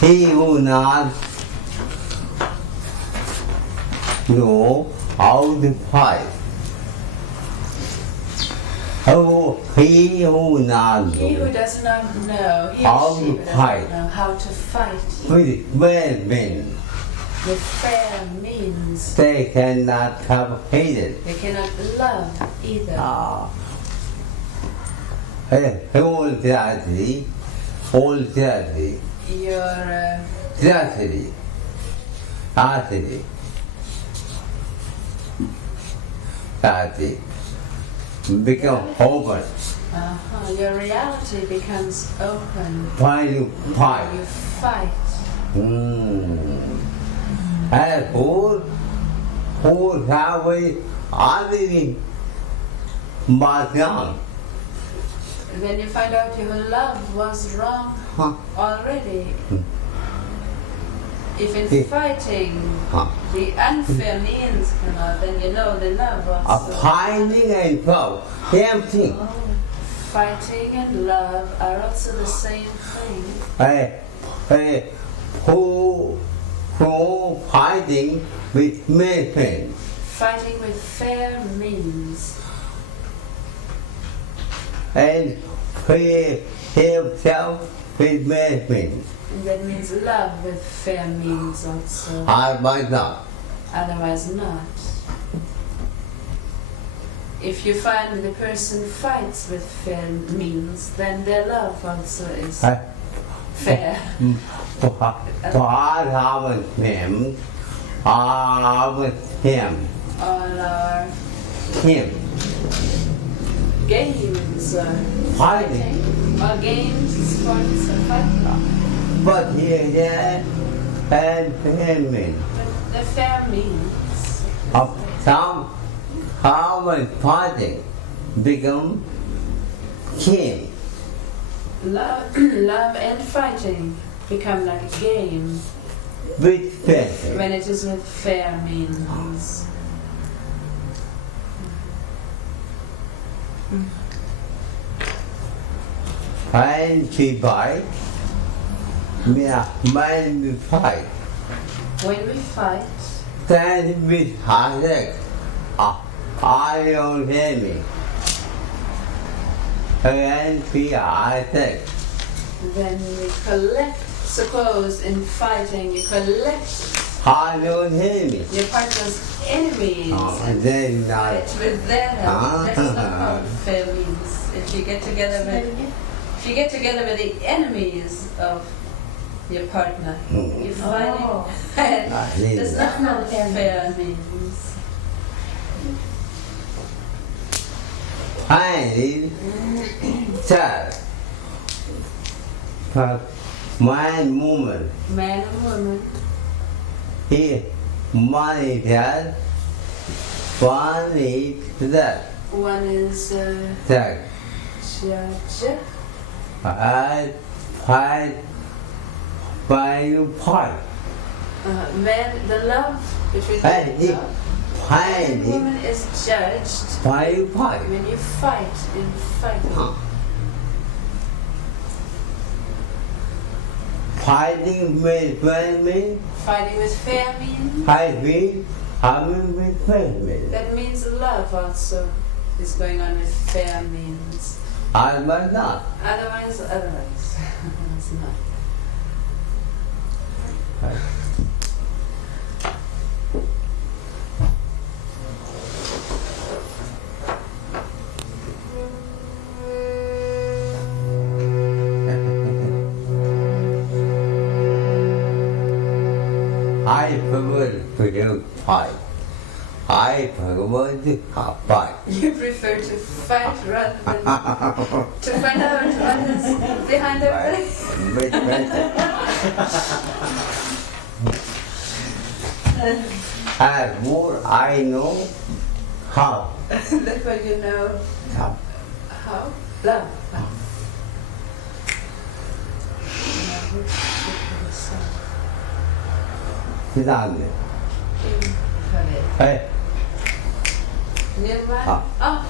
he who not know how to fight. He who not He who know does not know, he how or she to who does fight. not know how to fight with well means, with fair means, they cannot have hated. they cannot love either. Whole tragedy, Your tragedy become open. Your reality becomes open. Why you fight? You fight. And who have already but wrong. Then you find out your love was wrong already. If in fighting the unfair means come out, then you know the love was Fighting and love, same thing. Fighting and love are also the same thing. Who fighting with means? Fighting with fair means. And free himself with means. And that means love with fair means also. Otherwise not. Otherwise not. If you find the person fights with fair means, then their love also is fair. All our him are with him. All our Him. games are Fighting. All games, sports are fighting. But here and fair means. But the fair means. Some how fighting become king. Love and fighting become like a game With fair. when it is with fair means. And we fight. When we fight, When we fight, then we attack our enemy. And we attack. then we collect. Suppose in fighting you collect Our enemy. your partner's enemies And then fight with them. That's not Ah. how fair means. If you get together with the enemies of your partner, you fight. That's not how fair means. Finally, child. Man, woman, Man and woman. he monitors, one is that, One is that, judge. I fight by you fight. Man, the love between And man he and finding woman is judged by you fight. when you fight in fighting. Fighting with friend means, Fighting with fair means. having with friend means. That means love also is going on with fair means. Otherwise not. Otherwise. It's not. I prefer to fight. I prefer to fight. You prefer to fight rather than to find out what is behind everything. Much better. And more I know how. That's what you know. How. How? Love. Thế nào nhỉ? Ê, Nirvana. Oh.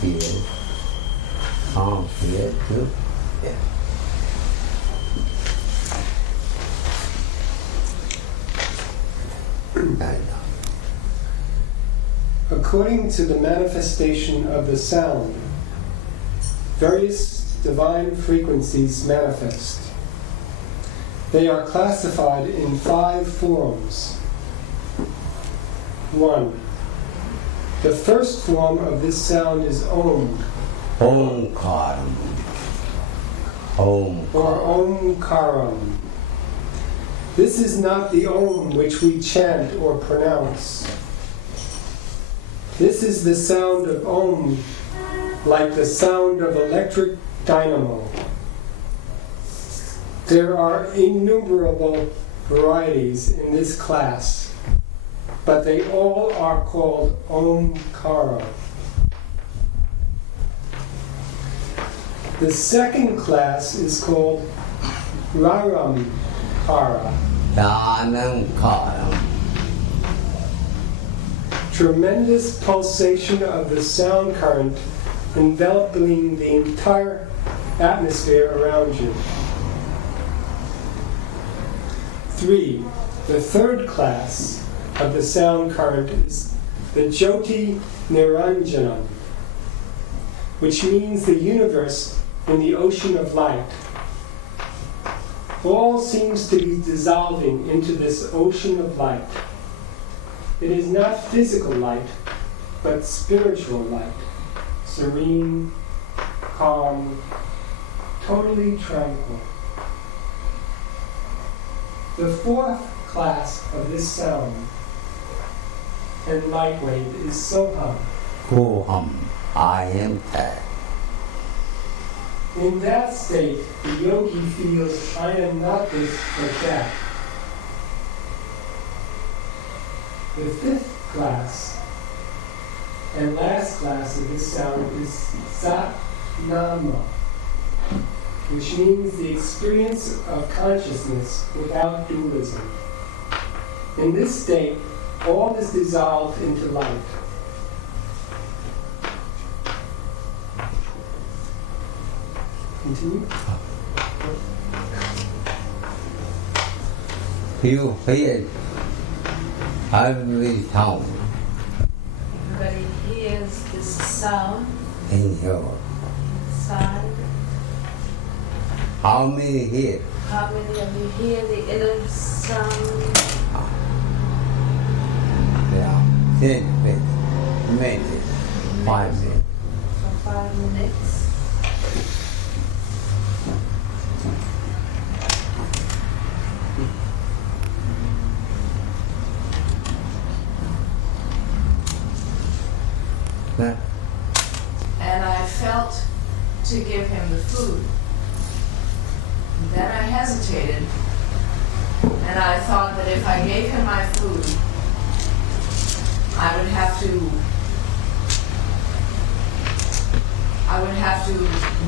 here. Palm here too. Yeah. According to the manifestation of the sound, various divine frequencies manifest. They are classified in 5 forms. 1. The first form of this sound is Om. Omkaram. Om. Or Omkaram. This is not the Om which we chant or pronounce. This is the sound of Om, like the sound of electric dynamo. There are innumerable varieties in this class, but they all are called Omkara. The second class is called Raramkara. Raramkara. Tremendous pulsation of the sound current enveloping the entire atmosphere around you. 3. The third class of the sound current is the Jyoti Niranjanam, which means the universe in the ocean of light. All seems to be dissolving into this ocean of light. It is not physical light, but spiritual light, serene, calm, totally tranquil. The fourth class of this sound and light wave is Soham. Soham. I am that. In that state, the yogi feels, I am not this but that. The fifth class and last class of this sound is Sat-Nama, which means the experience of consciousness without dualism. In this state, all is dissolved into light. Continue. You hear every sound Everybody hears this sound in your. inside. How many hear? How many of you hear the inner sound? Yeah. 10 minutes. 5 minutes. For 5 minutes. Yeah. And I felt to give him the food. Then I hesitated, and I thought that if I gave him my food, I would have to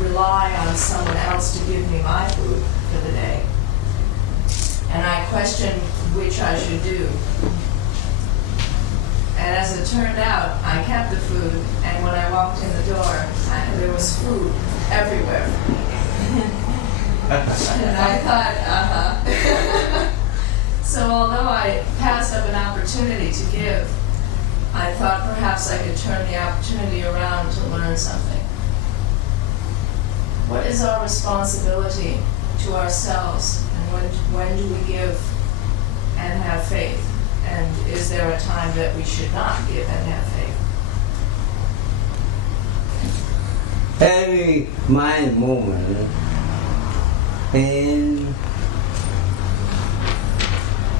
rely on someone else to give me my food for the day. And I questioned which I should do. And as it turned out, I kept the food, and when I walked in the door, there was food everywhere. And I thought, So although I passed up an opportunity to give, I thought perhaps I could turn the opportunity around to learn something. What is our responsibility to ourselves, and when do we give and have faith? And is there a time that we should not give and have faith? Every mind movement in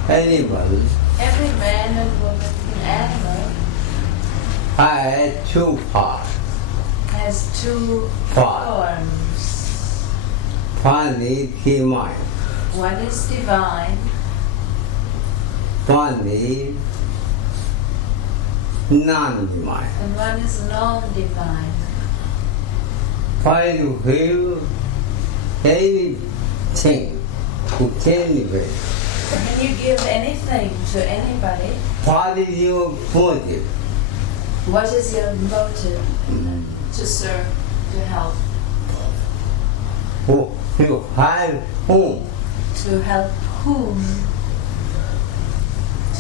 animals Every man and woman and animal has 2 parts. has 2 forms. One is divine. One is divine, One is non-divine. and one is non-divine. While you feel anything to anybody, When you give anything to anybody, what is your motive? What is your motive to serve, to help? To help whom? To help whom?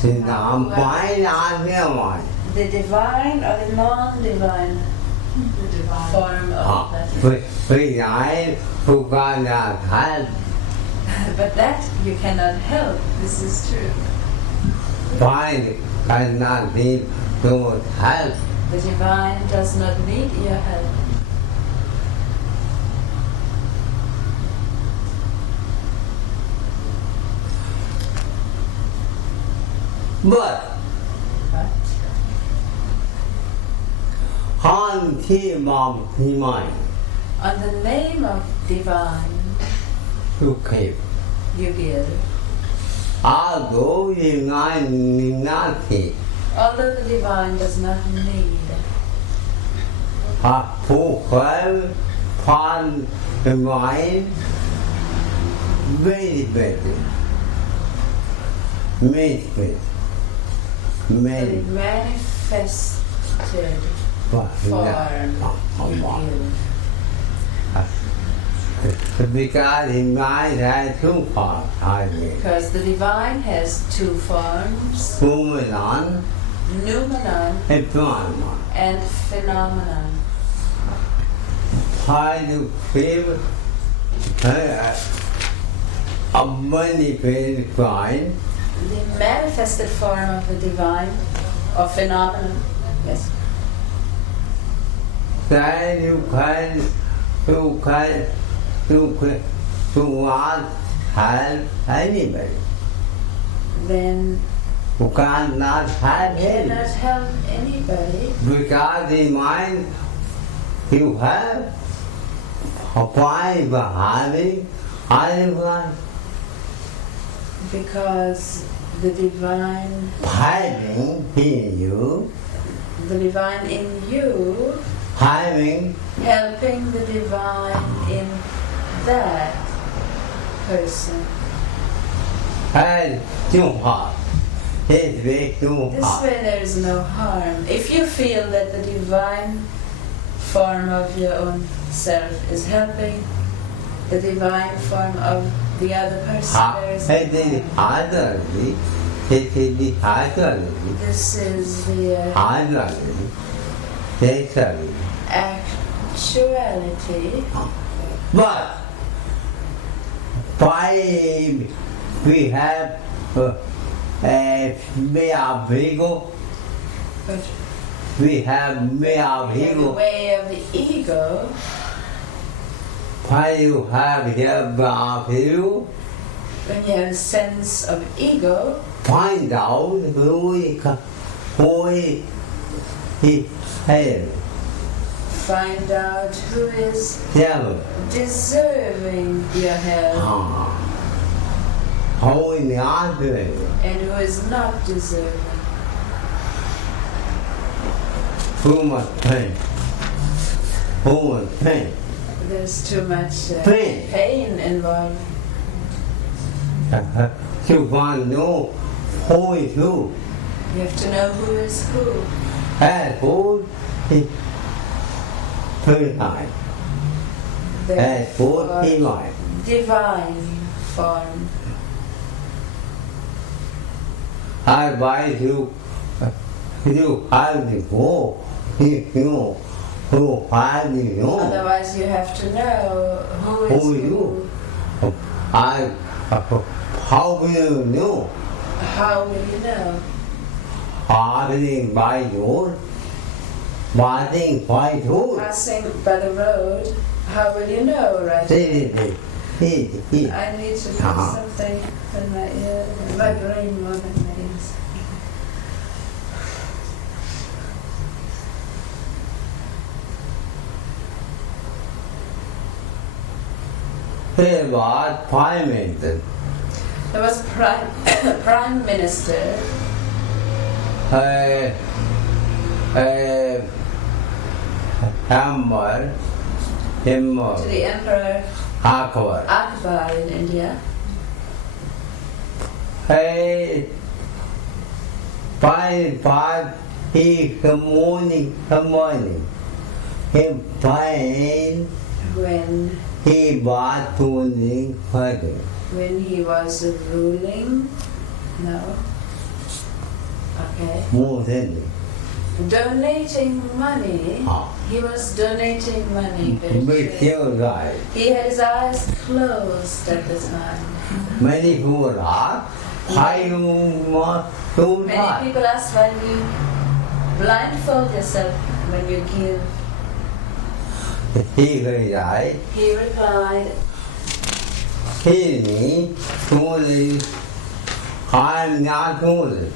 Thì làm phải ra thế mà. The divine or the non-divine? The divine form of that. Vì vậy, tôi có là help. But that you cannot help. This is true. Why cannot need to help? The divine does not need your help. But on theme of divine, on the name of divine, you keep. You give. Although divine need nothing, Although the divine does not need. Who have found divine very better. Manifested form Because divine has two forms. Because the divine has two forms, Phenomenon noumenon and phenomenon. and phenomenon. How to feel a manifested divine. The manifested form of the divine, or phenomenon, yes. Then you can not help anybody. Then You cannot help cannot anybody. help anybody Because the mind you have, why behaving otherwise? because the divine, Having in you, the divine in you, having helping the divine in that person. has too hard. It's way too This hard. way there is no harm. If you feel that the divine form of your own self is helping the divine form of the other person, there is It is no harm. hardly, it is the hardly, This is the hardly, naturally. actuality. But why we have mere ego, But we have mere in the ego. way of the ego, Why you have here you when you have a sense of ego, find out who is hell, find out who is devil. deserving your help Who is not doing it? and who is not deserving. Who must pain? Who must pain? There's too much Pain. pain involved. To want to know who is who. You have to know who is who. And who is divine. And who is divine. Divine form. Otherwise you have to go. You who have you know. Otherwise you have to know who is Who is you? How will you know? How will you know? Passing by road, passing by road. Passing by the road, how will you know, right? I need to put something in my ear, my brain more than my ears. There was Prime Minister. There was Prime Minister, Hammer, to the Emperor Akbar. Akbar in India. Five he morning, he fine, when he was doing further. when he was ruling, no, okay, More than donating money. He was donating money. with your guy. He had his eyes closed at the time. Many people are, why you want to Many die? people ask why you blindfold yourself when you give. He replied, He replied, kill me, truly, I'm not truly.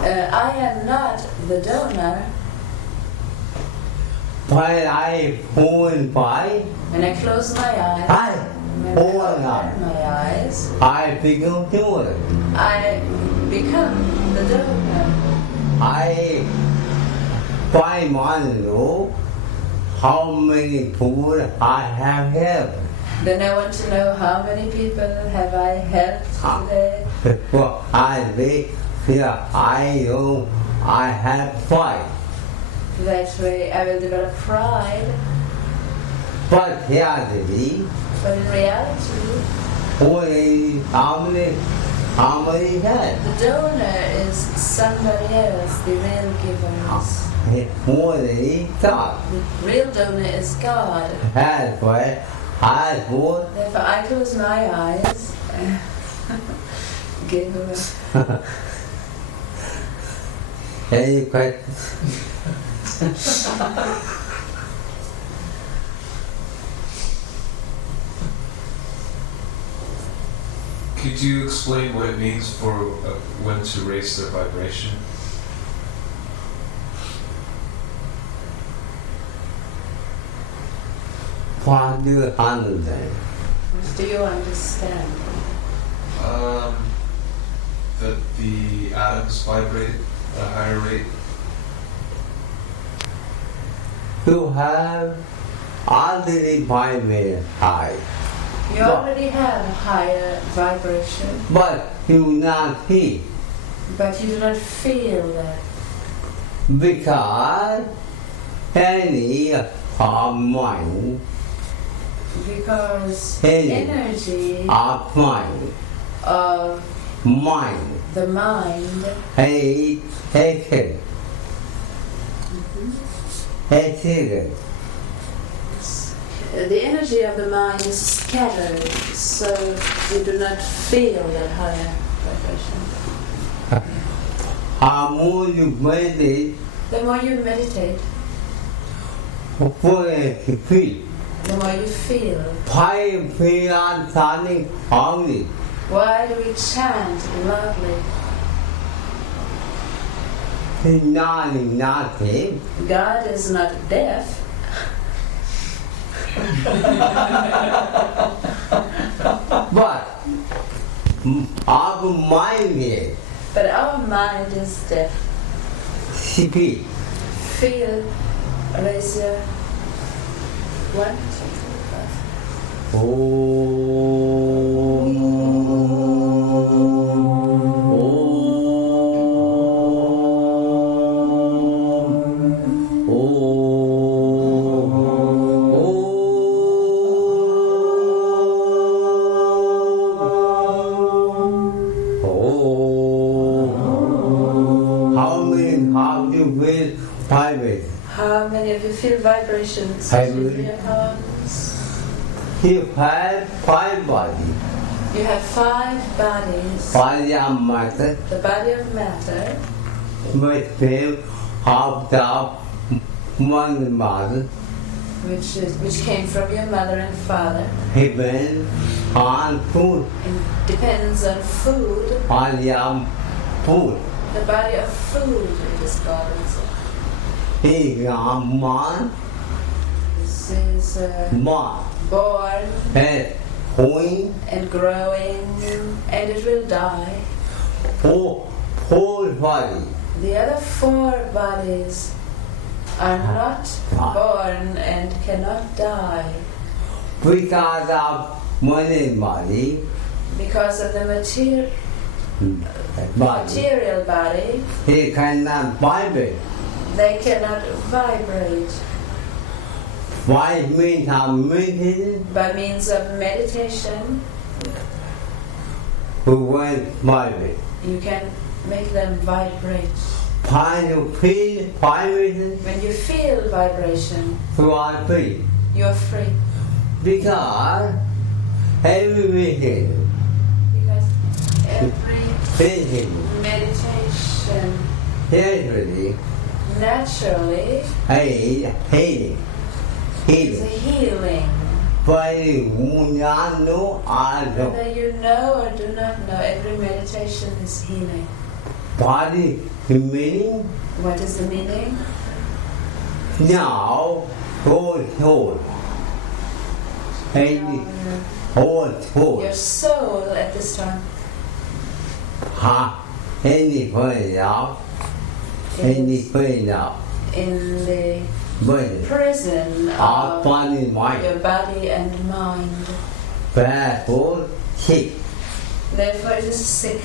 I am not the donor. When I open by, When I close my eyes, I when I open up. open my eyes, I become truly. I become the donor. I find Monroe how many people I have helped. Then I want to know how many people have I helped today. Well, I think I know I have five. That way I will develop pride. But reality, But in reality, only how many had? the donor is somebody else, the real givers. More than God. The real donor is God. That's why I would Therefore I close my eyes. Give away. any questions? Could you explain what it means for when to raise their vibration? What do you understand? Do you understand? That the atoms vibrate at a higher rate. You have already vibrated high, You already have a higher vibration, but you not feel but you do not feel that. because any of mind, Because Hey. energy of mind, of mind, the mind hate, hatred, hatred. the energy of the mind is scattered, so you do not feel that higher vibration. How more you meditate, The more you meditate, for you feel. the more you feel. Why feel on standing only? Why do we chant loudly? Nothing. God is not deaf. But our mind is But our mind is deaf. speak. Feel, raise your one. How you feel private? How many of you feel vibrations in your palms? You have five bodies. You have 5 bodies. Body of matter, The body of matter, which feel half the one mother, which came from your mother and father, heaven, on food, and depends on food. body of food. The body of food, it is called. He man, This is man, born and going and growing, and it will die. whole body. The other 4 bodies are not born and cannot die Because of money body, because of the body. material body, He cannot vibrate. they cannot vibrate. Why means I'm meditation? By means of meditation, Who will vibrate? you can make them vibrate. When you feel vibration, When you feel vibration, you are free. you're free. Because every meditation, Because every thinking, meditation naturally, naturally healing. is a healing. Whether you know or not. Whether you know or do not know, every meditation is healing. Body meaning What is the meaning? now whole. Any whole. Your soul at this time Anything now. Anything now. in the When prison our of body mind. your body and mind. Therefore sick. Therefore it is sick.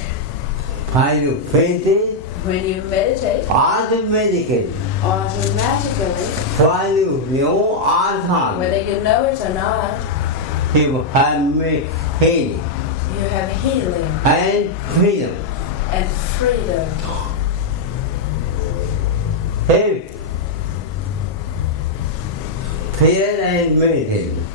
When you meditate, When you meditate, automatically, automatically, when you know Ananda, whether you know it or not, you have me healing you have healing and freedom. and freedom. Hey, prayer and meditation.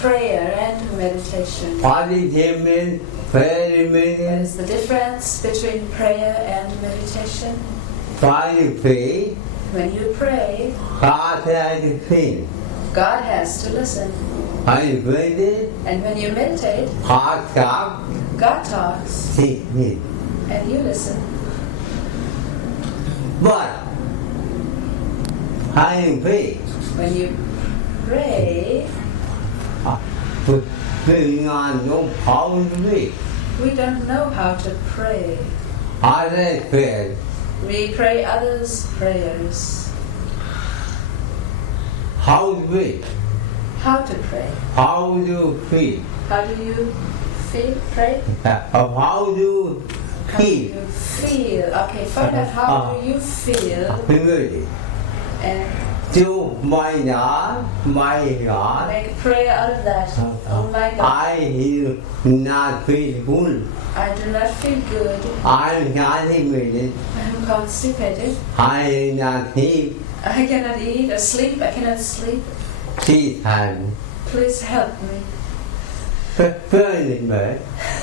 Prayer and meditation. Body means prayer What meditation. is the difference between prayer and meditation? When you pray, When you pray, heart has to feel. God has to listen. When you meditate, And when you meditate, heart stops, God talks seek me. and you listen. But when you pray, When you pray, going on no how to pray. we don't know how to pray. Other prayer, We pray others' prayers. how to pray, How to pray? how do feel, How do you feel? Pray? how do How do feel, you feel? Okay, find out how do you feel humility. and To my God, make prayer out of that. Oh my God, I do not feel good. I do not feel good. I'm constipated. I'm constipated. I do not eat. I cannot eat or sleep. I cannot sleep. Please help me. Please help me. Burning me.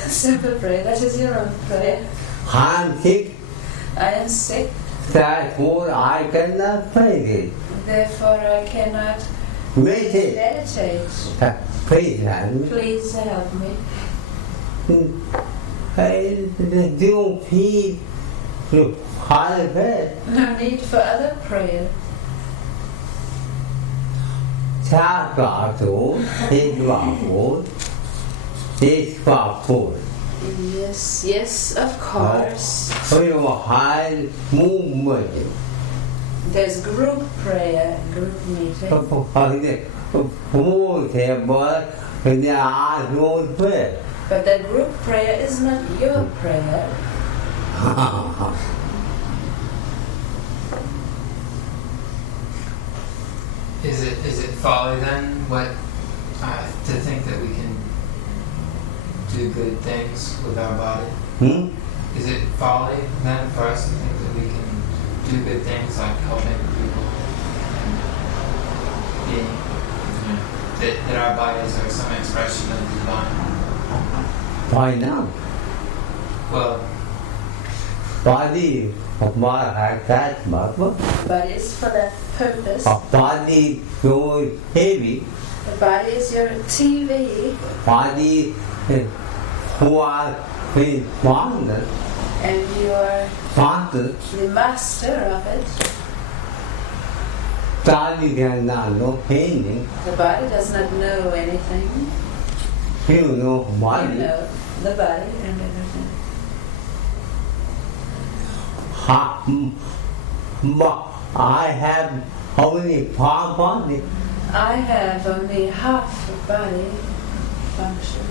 Simple prayer. That is your own prayer. I'm sick. I am sick. Therefore, I cannot pray it. Therefore, I cannot Meditate. meditate. Please help me. Please help me. I don't feel to hard bed. No need for other prayer. Cha quả thủ, thiên quả phổ, thiên quả phổ. Yes, yes, of course. Bây giờ hai muốn mình There's group prayer, group meeting. không thể mua thẻ bớt nhà luôn phê. But that group prayer is not your prayer. Is it folly then? What to think that we can do good things with our body? Is it folly then for us to think that we can do good things like helping people and being, that our bodies are some expression of the divine? Why not? Well, Body of my that mother. But it's for that purpose. A body so heavy. The body is your TV Body who are founder, and you are father. the master of it. Body cannot know painting. The body does not know anything. You know You body. know the body and everything. I have only part body. I have only half a body function.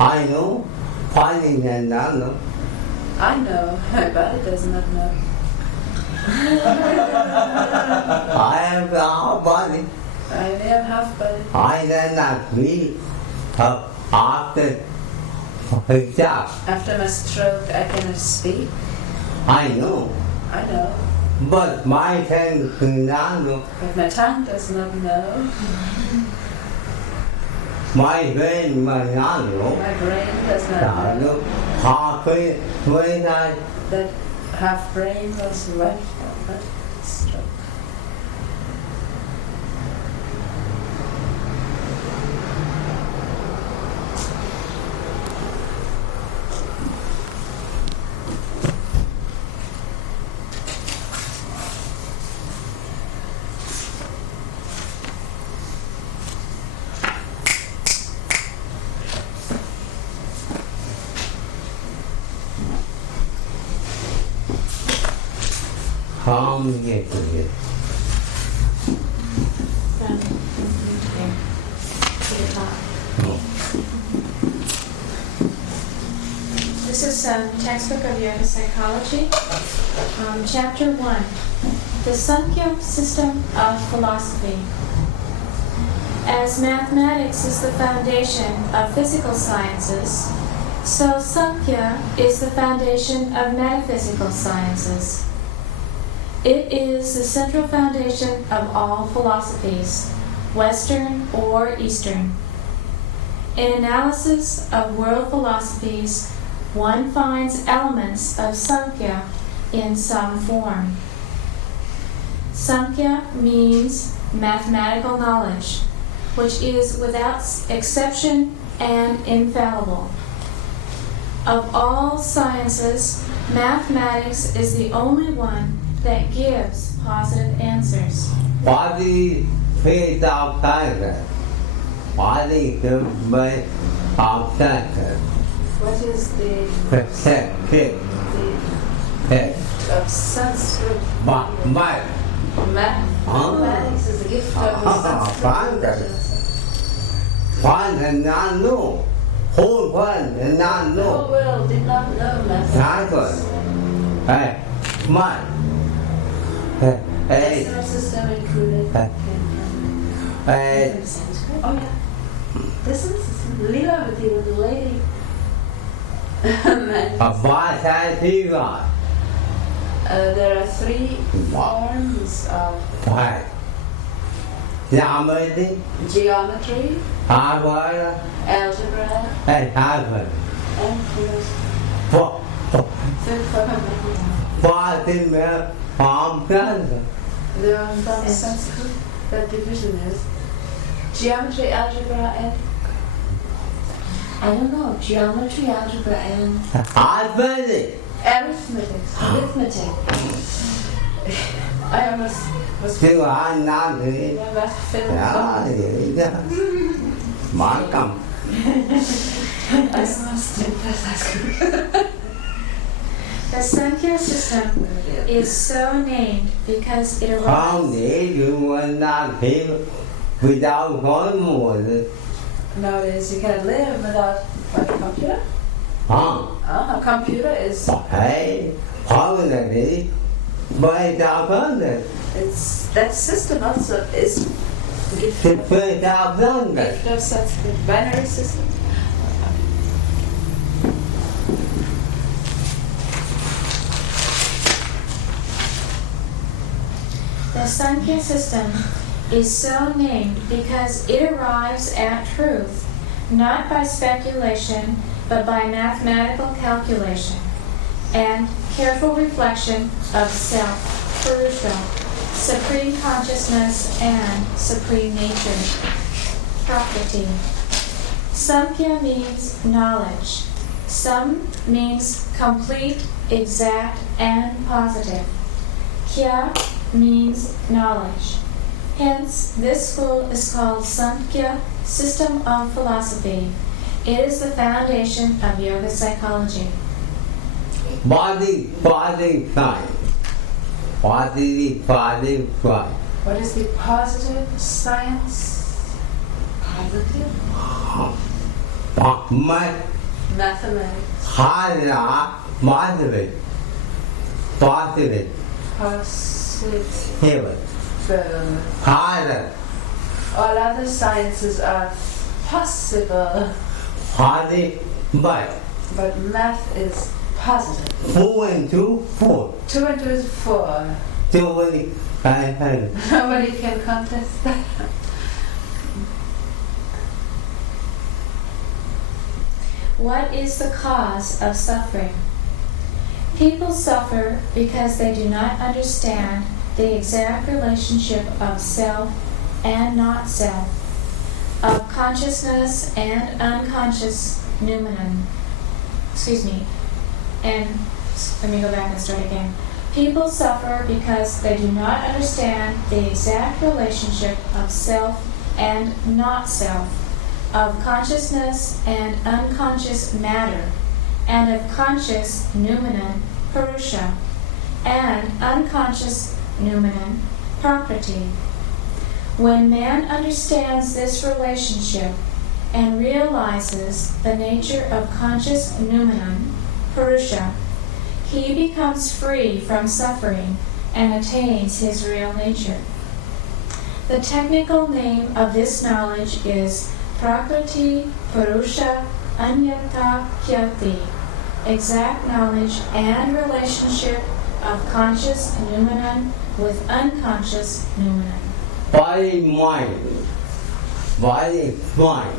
I know, body does not know. I know, my body does not know. I have a body. I have half body. I cannot sleep after his job. After my stroke, I cannot speak. I know, I know, but my tongue does not know. but my tongue does not know. My brain does not know. My brain does not know. Halfway, when I That half brain was left of my stroke. calm get to it. This is a textbook of yoga psychology. Chapter 1, the Sankhya system of philosophy. As mathematics is the foundation of physical sciences, so Sankhya is the foundation of metaphysical sciences. It is the central foundation of all philosophies, Western or Eastern. In analysis of world philosophies, one finds elements of Sankhya in some form. Sankhya means mathematical knowledge, which is without exception and infallible. Of all sciences, mathematics is the only one that gives positive answers. Body phase of science. Body gives way of science. What is the Perceptive. of Sanskrit? Mind. Mathematics is a gift of Sanskrit. One does not know. Whole world does not The whole know. world did not know mathematics. Hey, mind. The Hey, solar system included. hey, Oh yeah. This is Leelavati with the lady. a Vata. There are three forms of Right. Geometry, geometry, hardware, algebra, and hardware. and philosophy. Fifth form. Form cancer. The Sanskrit, the division is geometry, algebra, and I don't know, geometry, algebra, and Arithmetic. arithmetic. I almost was Chứ anh nói thì about film. đó vậy đó. Mở cầm. I almost did that. The Sankhya system is so named because it Không arises. để dùng anh làm thêm without khói mùa rồi. Nowadays you can live without what, a computer? Không. A computer is Phải khói là để bơi đào hết rồi. that system also is gift Thì bơi đào hết rồi. of Sanskrit binary system. The Sankhya system is so named because it arrives at truth not by speculation but by mathematical calculation and careful reflection of self, Purusha, supreme consciousness and supreme nature, Prakriti. Samkhya means knowledge. Sam means complete, exact, and positive. Kya means knowledge. Hence, this school is called Sankhya, System of Philosophy. It is the foundation of yoga psychology. Body science. Body science. What is the positive science? Positive? Mathematics. Hara, Madhavit, Positive, Possible. Heaven, Hara, All other sciences are possible, Hadi, but but math is positive. 4 and 2, 4. 2 and 2 is 4. 2 and 5. Nobody can contest that. What is the cause of suffering? People suffer because they do not understand the exact relationship of self and not self, of consciousness and unconscious noumenon. And let me go back and start again. People suffer because they do not understand the exact relationship of self and not self, of consciousness and unconscious matter, and of conscious noumenon, Purusha, and unconscious noumenon, Prakriti. When man understands this relationship and realizes the nature of conscious noumenon, Purusha, he becomes free from suffering and attains his real nature. The technical name of this knowledge is Prakriti Purusha Anyata Kyati, exact knowledge and relationship of conscious noumenon with unconscious noumenon. Body, mind. Body, mind.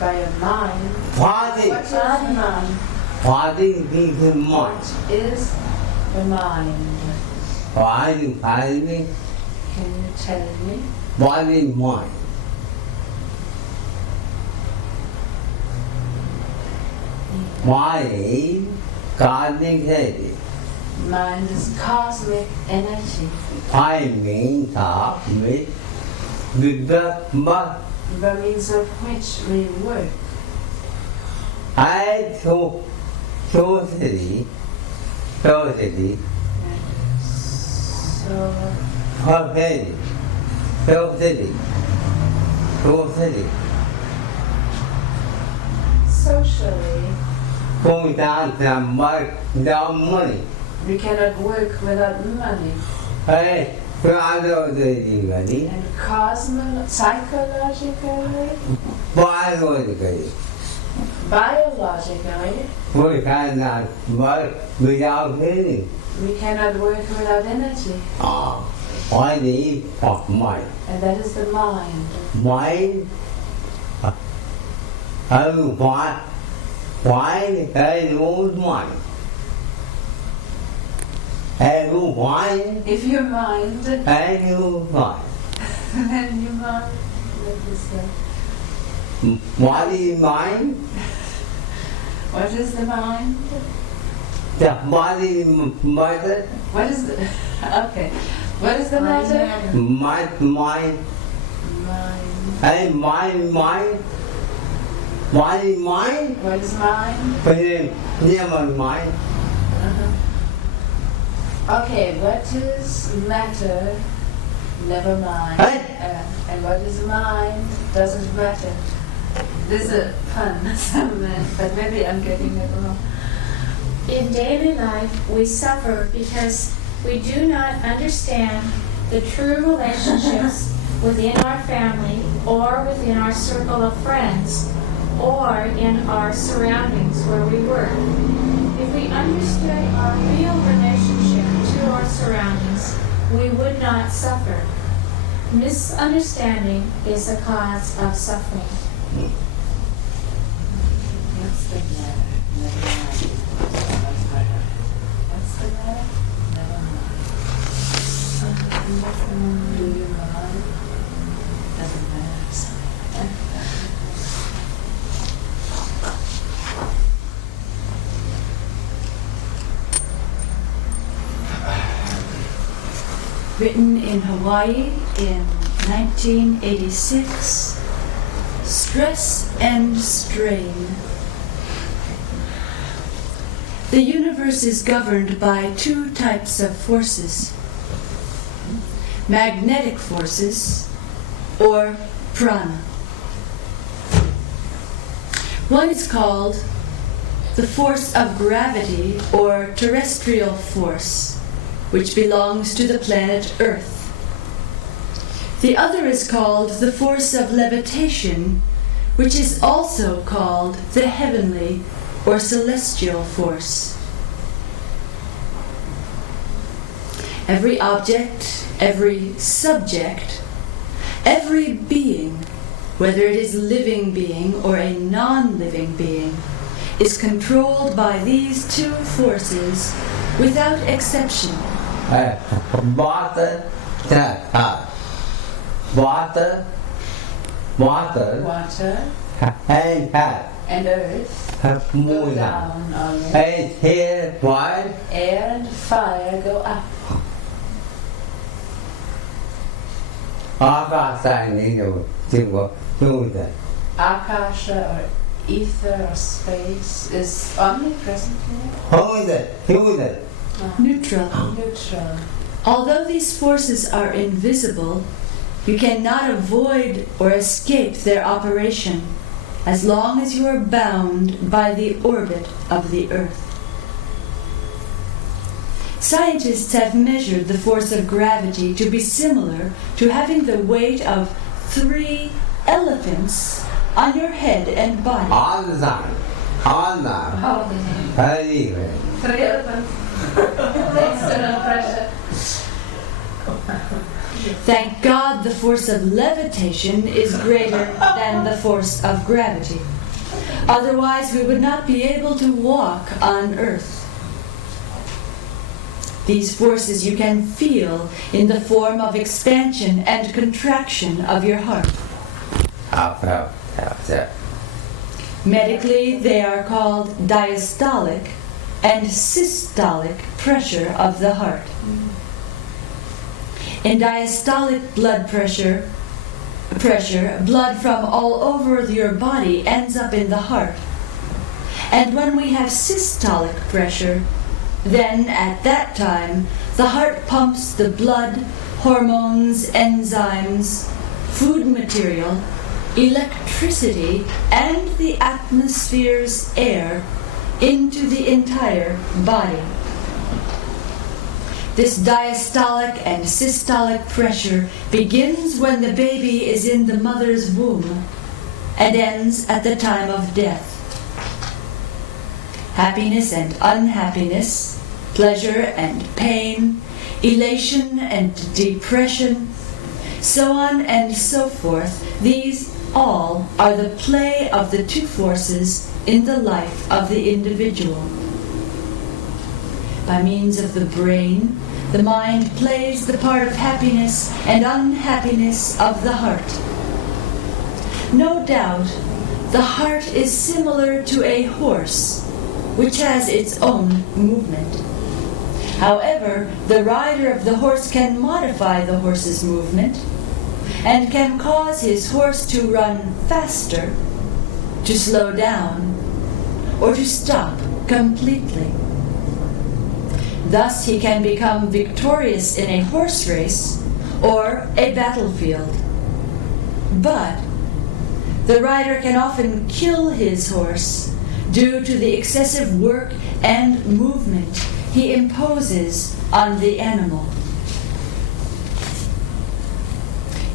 By a mind. Body, What is mind? body is the mind. What is the mind? Body, Can you tell me? body, mind. Body, cosmic energy. Mind is cosmic energy. I mean, top, with the but By means of which we work. I so city, So, perfectly, socially, socially, going down some work without money. we cannot work without money. Hey, psychologically, And psychologically, biologically, biologically, we cannot work without healing. we cannot work without energy. I need of mind. And that is the mind. Mind, why I lose mind. I lose mind, If your mind, I lose mind. then your mind, What is mind? what is the mind? The body matter, What is the, okay. What is the matter? my mind, Mind. and my mind. What is mind? What is mind? Never mind. Okay, what is matter? Never mind. Hey. And what is mind? Doesn't matter. This is a pun somewhere, but maybe I'm getting it wrong. In daily life, we suffer because we do not understand the true relationships within our family or within our circle of friends or in our surroundings where we work. If we understood our real relationship to our surroundings, we would not suffer. Misunderstanding is the cause of suffering. What's the matter? Never mind. What's the matter? Never mind. Do you mind? Doesn't matter. Written in Hawaii in 1986. Stress and strain. The universe is governed by two types of forces: magnetic forces or prana. One is called the force of gravity or terrestrial force, which belongs to the planet Earth. The other is called the force of levitation, which is also called the heavenly or celestial force. Every object, every subject, every being, whether it is a living being or a non-living being, is controlled by these two forces without exception. Water, And earth have more go down. down on it. And here, fire, Air and fire go up. Akasha or ether or space is omnipresent here. Neutral. Neutral. Although these forces are invisible, you cannot avoid or escape their operation as long as you are bound by the orbit of the Earth. Scientists have measured the force of gravity to be similar to having the weight of 3 elephants on your head and body. All the time. Very good. 3 elephants. External pressure. Thank God the force of levitation is greater than the force of gravity. Otherwise, we would not be able to walk on Earth. These forces you can feel in the form of expansion and contraction of your heart. Medically, they are called diastolic and systolic pressure of the heart. In diastolic blood pressure, blood from all over your body ends up in the heart. And when we have systolic pressure, then at that time, the heart pumps the blood, hormones, enzymes, food material, electricity, and the atmosphere's air into the entire body. This diastolic and systolic pressure begins when the baby is in the mother's womb and ends at the time of death. Happiness and unhappiness, pleasure and pain, elation and depression, so on and so forth, these all are the play of the two forces in the life of the individual. By means of the brain, the mind plays the part of happiness and unhappiness of the heart. No doubt, the heart is similar to a horse, which has its own movement. However, the rider of the horse can modify the horse's movement and can cause his horse to run faster, to slow down, or to stop completely. Thus, he can become victorious in a horse race or a battlefield. But the rider can often kill his horse due to the excessive work and movement he imposes on the animal.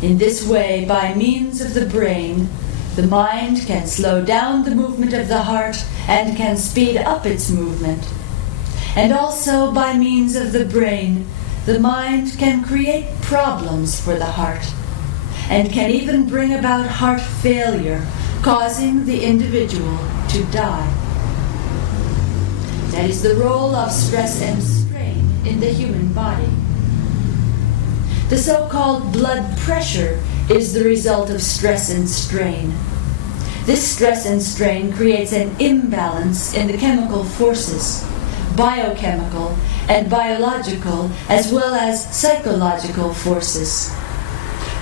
In this way, by means of the brain, the mind can slow down the movement of the heart and can speed up its movement. And also by means of the brain, the mind can create problems for the heart and can even bring about heart failure, causing the individual to die. That is the role of stress and strain in the human body. The so-called blood pressure is the result of stress and strain. This stress and strain creates an imbalance in the chemical forces, biochemical and biological, as well as psychological forces.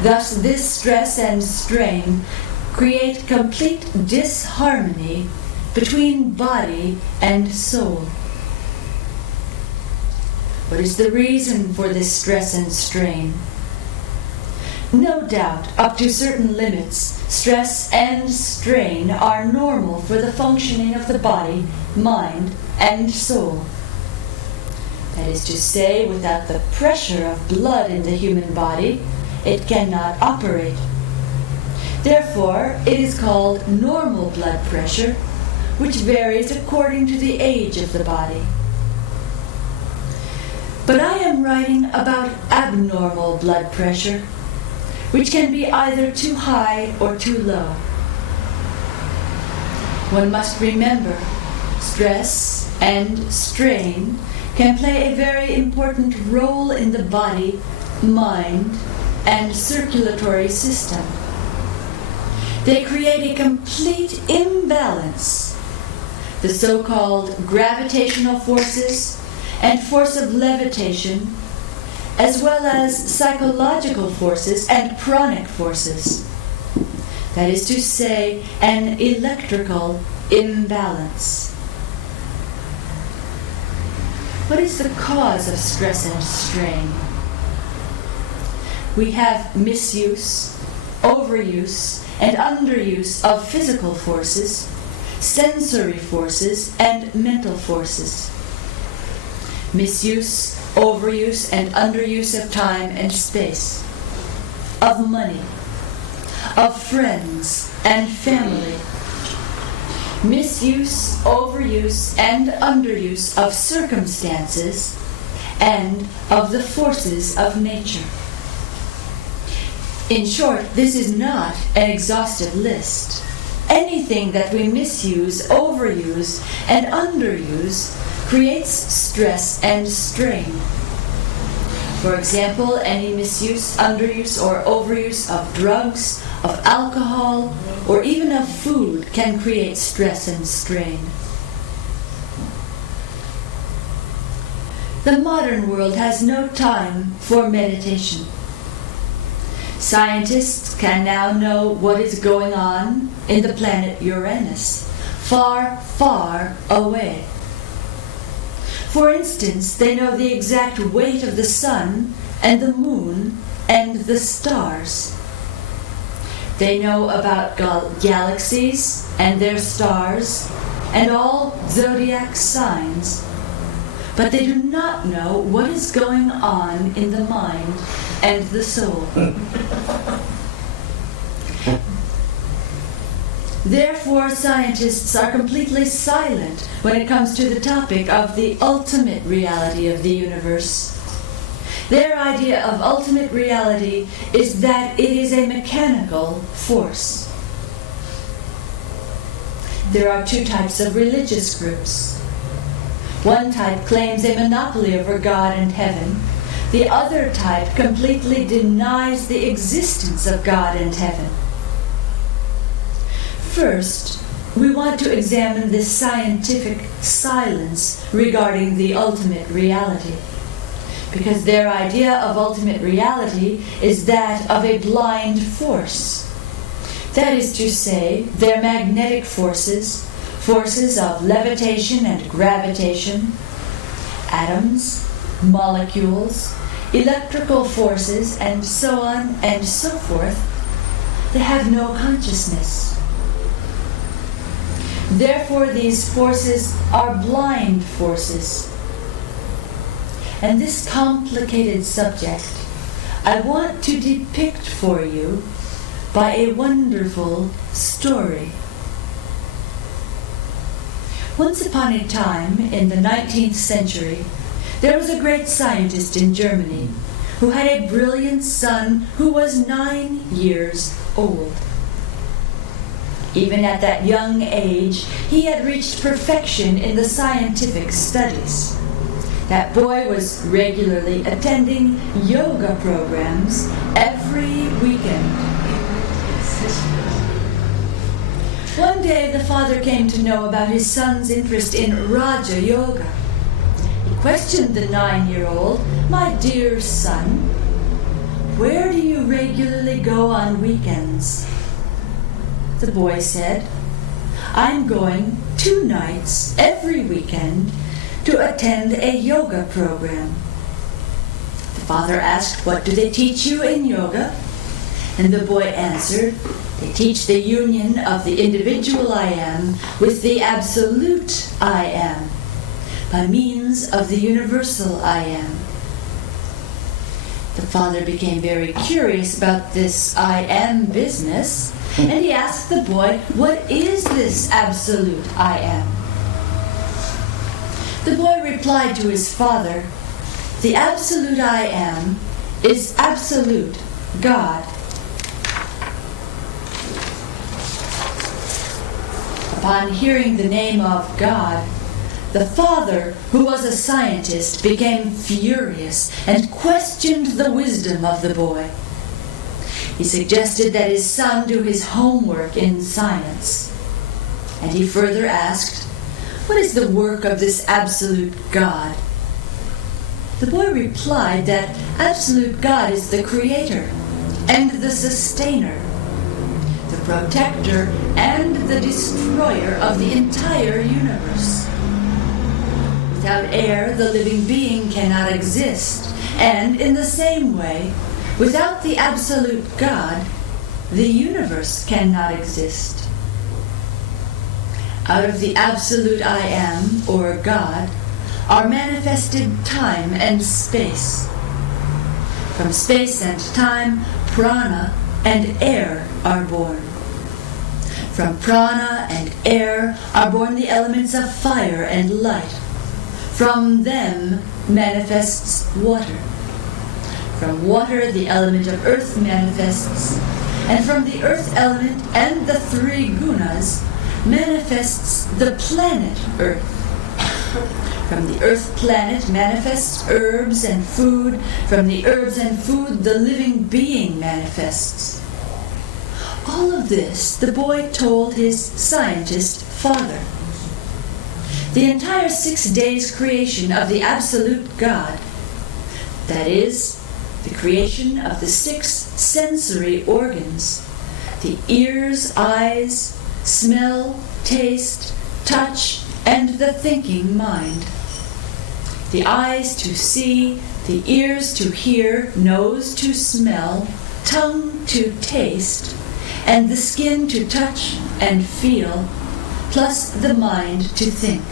Thus, this stress and strain create complete disharmony between body and soul. What is the reason for this stress and strain? No doubt, up to certain limits, stress and strain are normal for the functioning of the body, mind, and soul. That is to say, without the pressure of blood in the human body, it cannot operate. Therefore, it is called normal blood pressure, which varies according to the age of the body. But I am writing about abnormal blood pressure, which can be either too high or too low. One must remember, stress and strain can play a very important role in the body, mind, and circulatory system. They create a complete imbalance. The so-called gravitational forces and force of levitation, as well as psychological forces and pranic forces. That is to say, an electrical imbalance. What is the cause of stress and strain? We have misuse, overuse, and underuse of physical forces, sensory forces, and mental forces. Misuse, overuse, and underuse of time and space, of money, of friends and family. Misuse, overuse, and underuse of circumstances and of the forces of nature. In short, this is not an exhaustive list. Anything that we misuse, overuse, and underuse creates stress and strain. For example, any misuse, underuse, or overuse of drugs, of alcohol, or even of food can create stress and strain. The modern world has no time for meditation. Scientists can now know what is going on in the planet Uranus, far, far away. For instance, they know the exact weight of the sun and the moon and the stars. They know about galaxies and their stars and all zodiac signs, but they do not know what is going on in the mind and the soul. Therefore, scientists are completely silent when it comes to the topic of the ultimate reality of the universe. Their idea of ultimate reality is that it is a mechanical force. There are two types of religious groups. One type claims a monopoly over God and heaven. The other type completely denies the existence of God and heaven. First, we want to examine this scientific silence regarding the ultimate reality, because their idea of ultimate reality is that of a blind force. That is to say, their magnetic forces, forces of levitation and gravitation, atoms, molecules, electrical forces, and so on and so forth, they have no consciousness. Therefore, these forces are blind forces. And this complicated subject I want to depict for you by a wonderful story. Once upon a time, in the 19th century, there was a great scientist in Germany who had a brilliant son who was 9 years old. Even at that young age, he had reached perfection in the scientific studies. That boy was regularly attending yoga programs every weekend. One day, the father came to know about his son's interest in Raja Yoga. He questioned the 9-year-old, "My dear son, where do you regularly go on weekends?" The boy said, "I'm going 2 nights every weekend to attend a yoga program." The father asked, "What do they teach you in yoga?" And the boy answered, they teach the union of the individual I am with the absolute I am, by means of the universal I am. The father became very curious about this I am business, and he asked the boy, what is this absolute I am? The boy replied to his father, the absolute I am is absolute God. Upon hearing the name of God, the father, who was a scientist, became furious and questioned the wisdom of the boy. He suggested that his son do his homework in science. And he further asked, what is the work of this absolute God? The boy replied that absolute God is the creator and the sustainer, the protector and the destroyer of the entire universe. Without air, the living being cannot exist, and in the same way, without the absolute God, the universe cannot exist. Out of the absolute I am, or God, are manifested time and space. From space and time, prana and air are born. From prana and air are born the elements of fire and light. From them manifests water. From water the element of earth manifests, and from the earth element and the three gunas manifests the planet Earth. From the earth planet manifests herbs and food. From the herbs and food the living being manifests. All of this the boy told his scientist father. The entire 6 days creation of the absolute God, that is, the creation of the 6 sensory organs, the ears, eyes, smell, taste, touch, and the thinking mind. The eyes to see, the ears to hear, nose to smell, tongue to taste, and the skin to touch and feel, plus the mind to think.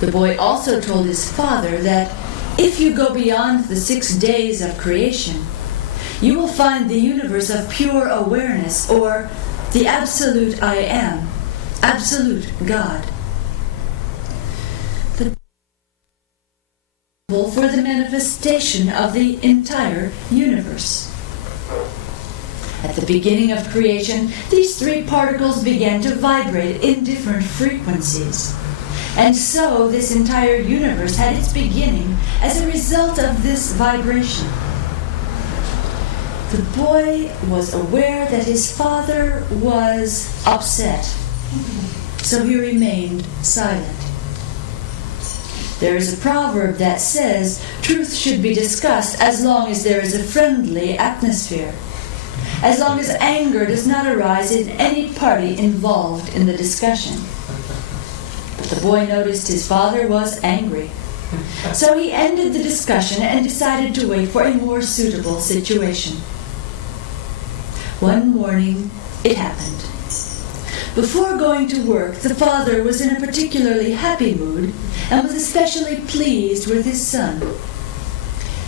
The boy also told his father that if you go beyond the 6 days of creation, you will find the universe of pure awareness, or the absolute I am, absolute God. For the manifestation of the entire universe. At the beginning of creation, these 3 particles began to vibrate in different frequencies. And so this entire universe had its beginning as a result of this vibration. The boy was aware that his father was upset, so he remained silent. There is a proverb that says truth should be discussed as long as there is a friendly atmosphere, as long as anger does not arise in any party involved in the discussion. But the boy noticed his father was angry, so he ended the discussion and decided to wait for a more suitable situation. One morning, it happened. Before going to work, the father was in a particularly happy mood and was especially pleased with his son.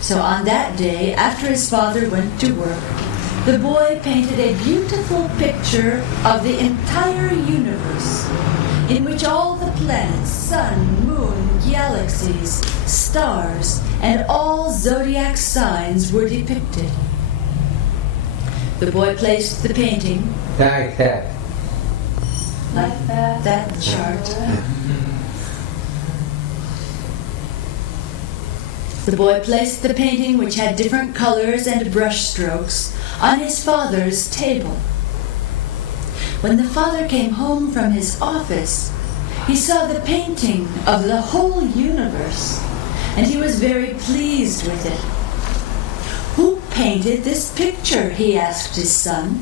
So on that day, after his father went to work, the boy painted a beautiful picture of the entire universe, in which all the planets, sun, moon, galaxies, stars, and all zodiac signs were depicted. The boy placed the painting like that. Like that chart. The boy placed the painting, which had different colors and brush strokes, on his father's table. When the father came home from his office, he saw the painting of the whole universe, and he was very pleased with it. Who painted this picture? He asked his son.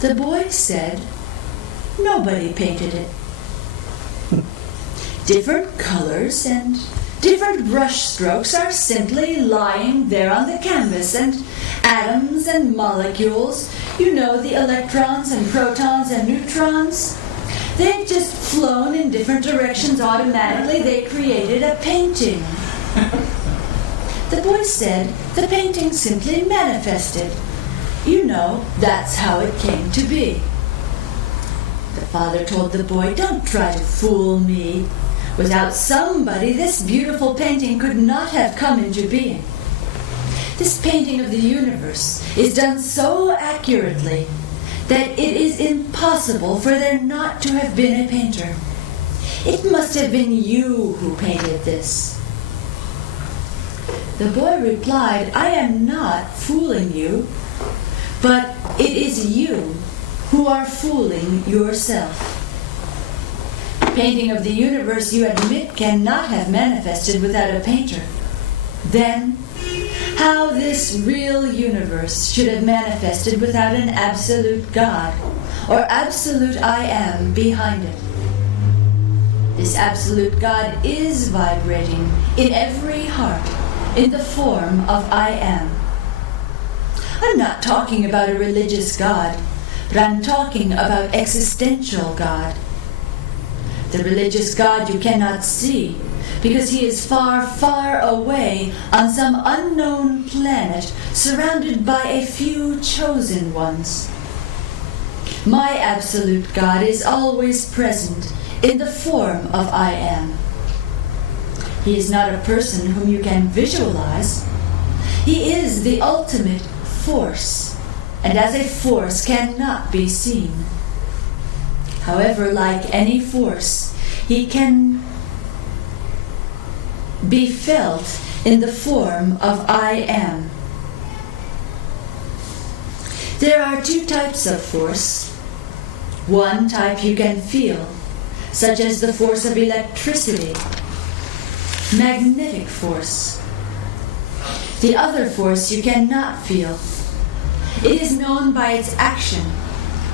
The boy said, nobody painted it. Different colors and Different brush strokes are simply lying there on the canvas, and atoms and molecules, you know, the electrons and protons and neutrons, they've just flown in different directions automatically. They created a painting. The boy said the painting simply manifested. You know, that's how it came to be. The father told the boy, "Don't try to fool me. Without somebody, this beautiful painting could not have come into being. This painting of the universe is done so accurately that it is impossible for there not to have been a painter. It must have been you who painted this." The boy replied, "I am not fooling you, but it is you who are fooling yourself. The painting of the universe, you admit, cannot have manifested without a painter. Then, how this real universe should have manifested without an absolute God, or absolute I am behind it? This absolute God is vibrating in every heart in the form of I am. I'm not talking about a religious God, but I'm talking about existential God. The religious God you cannot see, because he is far, far away on some unknown planet, surrounded by a few chosen ones. My absolute God is always present in the form of I am. He is not a person whom you can visualize. He is the ultimate force, and as a force cannot be seen. However, like any force, he can be felt in the form of I am. There are two types of force. One type you can feel, such as the force of electricity, magnetic force. The other force you cannot feel. It is known by its action,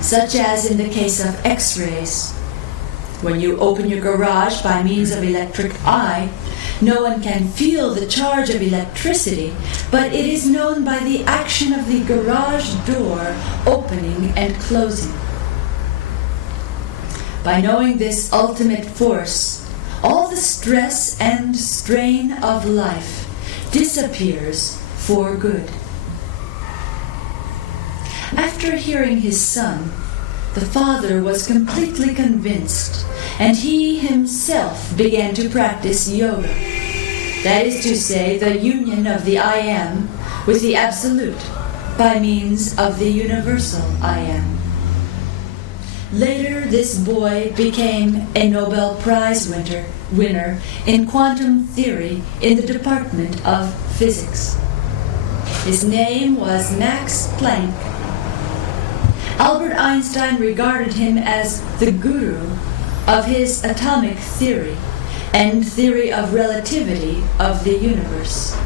such as in the case of X-rays. When you open your garage by means of electric eye, no one can feel the charge of electricity, but it is known by the action of the garage door opening and closing. By knowing this ultimate force, all the stress and strain of life disappears for good. After hearing his son, the father was completely convinced, and he himself began to practice yoga. That is to say, the union of the I am with the Absolute by means of the universal I am. Later, this boy became a Nobel Prize winner in quantum theory in the Department of Physics. His name was Max Planck. Albert Einstein regarded him as the guru of his atomic theory and theory of relativity of the universe.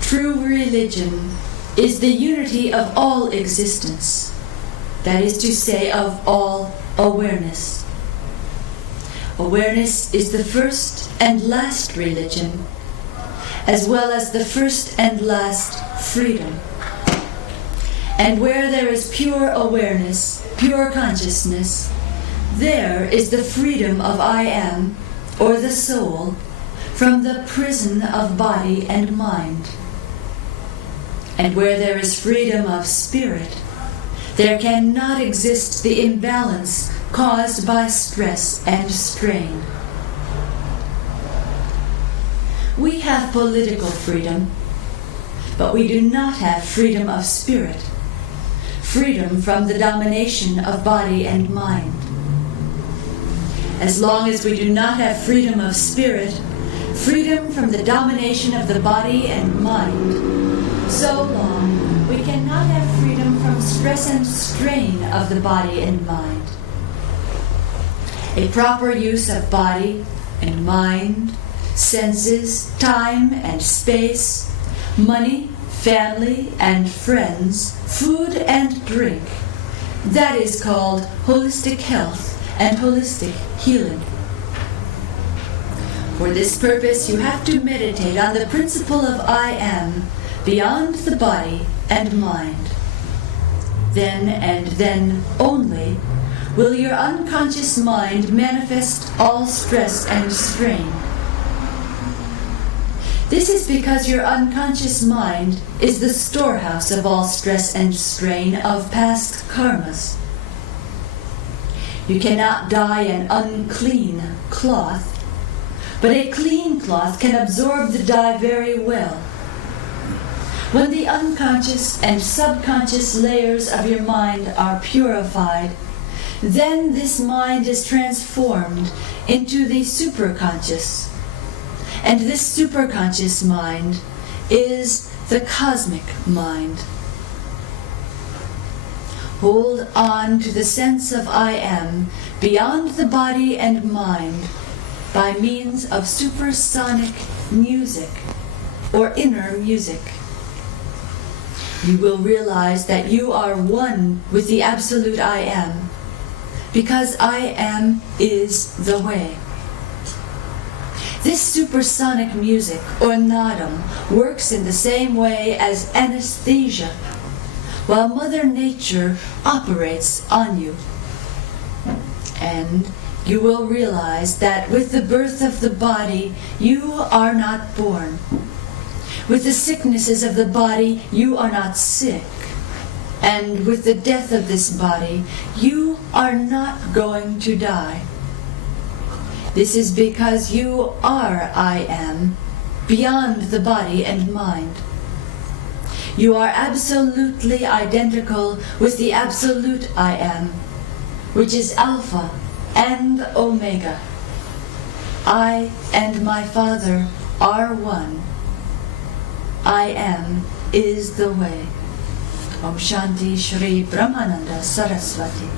True religion is the unity of all existence, that is to say, of all awareness. Awareness is the first and last religion, as well as the first and last freedom. And where there is pure awareness, pure consciousness, there is the freedom of I am, or the soul, from the prison of body and mind. And where there is freedom of spirit, there cannot exist the imbalance caused by stress and strain. We have political freedom, but we do not have freedom of spirit, freedom from the domination of body and mind. As long as we do not have freedom of spirit, freedom from the domination of the body and mind, so long we cannot have freedom from stress and strain of the body and mind. A proper use of body and mind, senses, time and space, money, family and friends, food and drink, that is called holistic health and holistic healing. For this purpose, you have to meditate on the principle of I am beyond the body and mind. Then and then only will your unconscious mind manifest all stress and strain. This is because your unconscious mind is the storehouse of all stress and strain of past karmas. You cannot dye an unclean cloth, but a clean cloth can absorb the dye very well. When the unconscious and subconscious layers of your mind are purified, then this mind is transformed into the superconscious. And this superconscious mind is the cosmic mind. Hold on to the sense of I am beyond the body and mind by means of supersonic music or inner music. You will realize that you are one with the absolute I am, because I am is the way. This supersonic music, or nadam, works in the same way as anesthesia, while Mother Nature operates on you. And you will realize that with the birth of the body, you are not born. With the sicknesses of the body, you are not sick. And with the death of this body, you are not going to die. This is because you are I am, beyond the body and mind. You are absolutely identical with the absolute I am, which is Alpha and Omega. I and my Father are one. I am is the way. Om Shanti Shri Brahmananda Sarasvati.